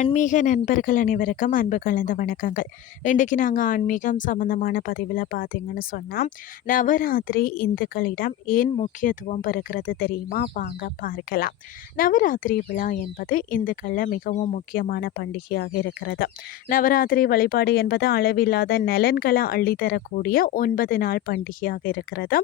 ஆன்மீக நண்பர்கள் அனைவருக்கும் அன்பு கலந்த வணக்கங்கள். இன்றைக்கு நாங்கள் ஆன்மீகம் சம்மந்தமான பதிவில் பார்த்தீங்கன்னு சொன்னால் நவராத்திரி இந்துக்களிடம் ஏன் முக்கியத்துவம் பெறுகிறது தெரியுமா? வாங்க பார்க்கலாம். நவராத்திரி விழா என்பது இந்துக்களில் மிகவும் முக்கியமான பண்டிகையாக இருக்கிறது. நவராத்திரி வழிபாடு என்பது அளவில்லாத நலன்களை அள்ளித்தரக்கூடிய ஒன்பது நாள் பண்டிகையாக இருக்கிறது.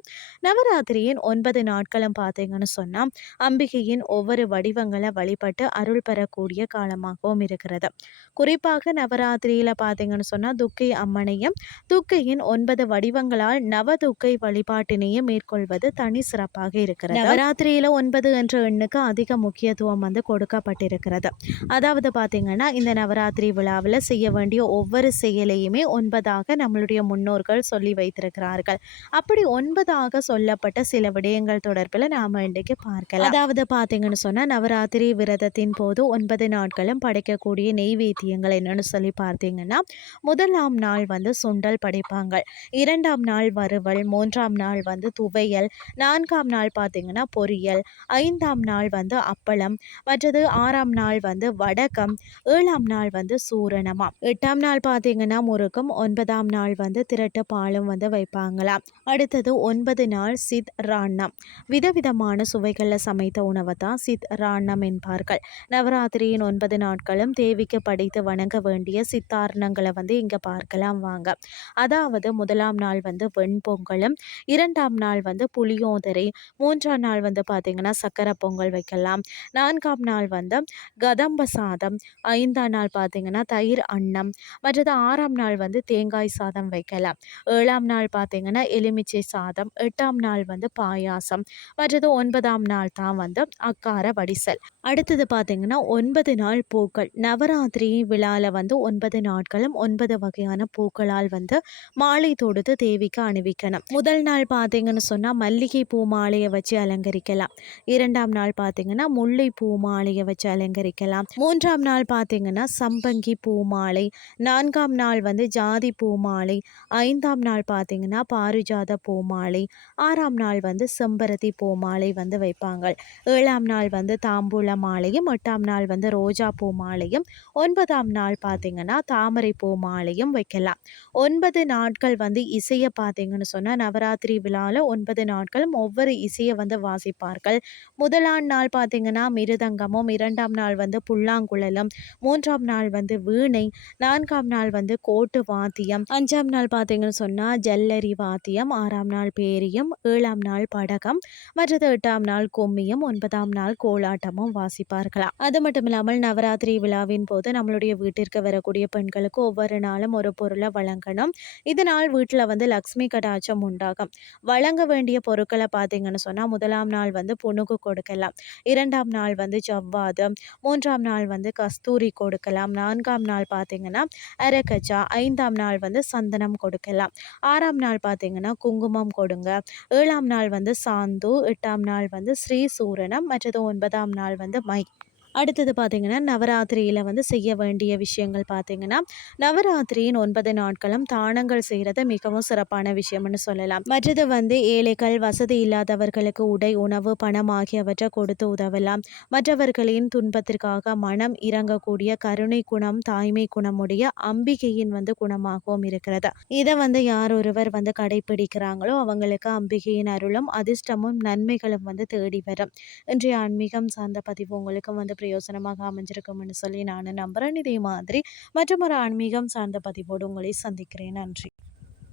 நவராத்திரியின் ஒன்பது நாட்களும் பார்த்தீங்கன்னு சொன்னால் அம்பிகையின் ஒவ்வொரு வடிவங்களை வழிபட்டு அருள் பெறக்கூடிய காலமாகவும் இருக்கிறது குறிப்பாக நவராத்திரியில் பார்த்தீங்கன்னு சொன்னால் துக்கை அம்மனையும் துக்கையின் ஒன்பது வடிவங்களால் நவ துக்கை வழிபாட்டினையும் மேற்கொள்வது தனி சிறப்பாக இருக்கிறது. நவராத்திரியில் ஒன்பது என்ற எண்ணுக்கு அதிக முக்கியத்துவம் வந்து கொடுக்கப்பட்டிருக்கிறது. அதாவது பார்த்தீங்கன்னா இந்த நவராத்திரி விழாவில் செய்ய வேண்டிய ஒவ்வொரு செயலையுமே ஒன்பதாக நம்மளுடைய முன்னோர்கள் சொல்லி வைத்திருக்கிறார்கள். அப்படி ஒன்பதாக சொல்லப்பட்ட சில விடயங்கள் தொடர்பில் நாம் இன்றைக்கு பார்க்கலாம். அதாவது பார்த்தீங்கன்னு சொன்னால் நவராத்திரி விரதத்தின் போது ஒன்பது நாட்களும் படைக்க செய்யக்கூடிய நெய்வேத்தியங்கள் என்னன்னு சொல்லி பார்த்தீங்கன்னா முதலாம் நாள் வந்து சுண்டல் படைப்பாங்க. இரண்டாம் நாள் வறுவல் மூன்றாம் நாள் வந்து துவையல் நான்காம் நாள் பார்த்தீங்கன்னா பொரியல் ஐந்தாம் நாள் வந்து அப்பளம் மற்றது ஆறாம் நாள் வந்து வடகம் ஏழாம் நாள் வந்து சூரணமா. எட்டாம் நாள் பார்த்தீங்கன்னா முறுக்கும் ஒன்பதாம் நாள் வந்து திரட்டு பாலும் வந்து வைப்பாங்களாம் அடுத்தது ஒன்பது நாள் சித் ராண்ணம் விதவிதமான சுவைகளில் சமைத்த உணவை தான் சித் ராண்ணம் என்பார்கள். நவராத்திரியின் ஒன்பது நாட்களும் தேவிக்கு படைத்து வணங்க வேண்டிய சித்தாரணங்களை வந்து இங்கே பார்க்கலாம் வாங்க. அதாவது முதலாம் நாள் வந்து வெண்பொங்கலும் இரண்டாம் நாள் வந்து புளியோதரை மூன்றாம் நாள் வந்து பார்த்திங்கன்னா சக்கரை பொங்கல் வைக்கலாம். நான்காம் நாள் வந்து கதம்ப சாதம் ஐந்தாம் நாள் பார்த்திங்கன்னா தயிர் அன்னம் மற்றது ஆறாம் நாள் வந்து தேங்காய் சாதம் வைக்கலாம். ஏழாம் நாள் பார்த்திங்கன்னா எலுமிச்சை சாதம் எட்டாம் நாள் வந்து பாயாசம் மற்றது ஒன்பதாம் நாள் தான் வந்து அக்கார வடிசல். அடுத்தது பார்த்திங்கன்னா ஒன்பது நாள் பூக்கள். நவராத்திரி விழாவில் வந்து ஒன்பது நாட்களும் ஒன்பது வகையான பூக்களால் வந்து மாலை தொடுத்து தேவிக்கு அணிவிக்கணும். முதல் நாள் பார்த்தீங்கன்னு சொன்னால் மல்லிகை பூ மாலையை வச்சு அலங்கரிக்கலாம். இரண்டாம் நாள் பார்த்தீங்கன்னா முல்லை பூ மாலையை வச்சு அலங்கரிக்கலாம். மூன்றாம் நாள் பார்த்தீங்கன்னா சம்பங்கி பூ மாலை. நான்காம் நாள் வந்து ஜாதி பூ மாலை. ஐந்தாம் நாள் பார்த்தீங்கன்னா பாரிஜாத பூ மாலை. ஆறாம் நாள் வந்து செம்பருத்தி பூ மாலை வந்து வைப்பாங்க. ஏழாம் நாள் வந்து தாம்பூல மாலையும் எட்டாம் நாள் வந்து ரோஜா பூ மாலையும் ஒன்பதாம் நாள் பார்த்தீங்கன்னா தாமரை பூ மாலையும் வைக்கலாம். ஒன்பது நாட்கள் வந்து இசையை பார்த்தீங்கன்னு சொன்னால் நவராத்திரி விழாவில் ஒன்பது நாட்களும் ஒவ்வொரு இசையை வந்து வாசிப்பார்கள். முதலாம் நாள் பார்த்தீங்கன்னா மிருதங்கமும் இரண்டாம் நாள் வந்து புல்லாங்குழலும் மூன்றாம் நாள் வந்து வீணை நான்காம் நாள் வந்து கோட்டு வாத்தியம் அஞ்சாம் நாள் பார்த்தீங்கன்னு சொன்னால் ஜல்லரி வாத்தியம் ஆறாம் நாள் பேரியும் ஏழாம் நாள் படகம் மற்றது எட்டாம் நாள் கும்மியும் ஒன்பதாம் நாள் கோலாட்டமும் வாசிப்பார்களாம். அது மட்டும் இல்லாமல் நவராத்திரி விழாவின் போது நம்மளுடைய வீட்டிற்கு வரக்கூடிய பெண்களுக்கு ஒவ்வொரு நாளும் ஒரு பொருளை வழங்கணும். இதனால் வீட்டில் வந்து லக்ஷ்மி கடாச்சம் உண்டாகும். வழங்க வேண்டிய பொருட்களை பார்த்தீங்கன்னு சொன்னால் முதலாம் நாள் வந்து புணுகு கொடுக்கலாம். இரண்டாம் நாள் வந்து ஜவ்வாது. மூன்றாம் நாள் வந்து கஸ்தூரி கொடுக்கலாம். நான்காம் நாள் பார்த்தீங்கன்னா அரக்கச்சா. ஐந்தாம் நாள் வந்து சந்தனம் கொடுக்கலாம். ஆறாம் நாள் பார்த்தீங்கன்னா குங்குமம் கொடுங்க. ஏழாம் நாள் வந்து சாந்து. எட்டாம் நாள் வந்து ஸ்ரீ சூரணம் மற்றது ஒன்பதாம் நாள் வந்து மை. அடுத்தது பார்த்திங்கன்னா நவராத்திரியில் வந்து செய்ய வேண்டிய விஷயங்கள் பார்த்திங்கன்னா நவராத்திரியின் ஒன்பது நாட்களும் தானங்கள் செய்கிறது மிகவும் சிறப்பான விஷயம்னு சொல்லலாம். மற்றது வந்து ஏழைகள் வசதி இல்லாதவர்களுக்கு உடை உணவு பணம் ஆகியவற்றை கொடுத்து உதவலாம். மற்றவர்களின் துன்பத்திற்காக மனம் இறங்கக்கூடிய கருணை குணம் தாய்மை குணமுடைய அம்பிகையின் வந்து குணமாகவும் இருக்கிறது. இதை வந்து யார் ஒருவர் வந்து கடைபிடிக்கிறாங்களோ அவங்களுக்கு அம்பிகையின் அருளும் அதிர்ஷ்டமும் நன்மைகளும் வந்து தேடி வரும். இன்றைய ஆன்மீகம் சார்ந்த பதிவு உங்களுக்கு வந்து பிரயோசனமாக அமைஞ்சிருக்கும்னு சொல்லி நான் நம்புகிறேன் இதே மாதிரி மற்றும் ஒரு ஆன்மீகம் சார்ந்த பதிவோடு உங்களை சந்திக்கிறேன். நன்றி.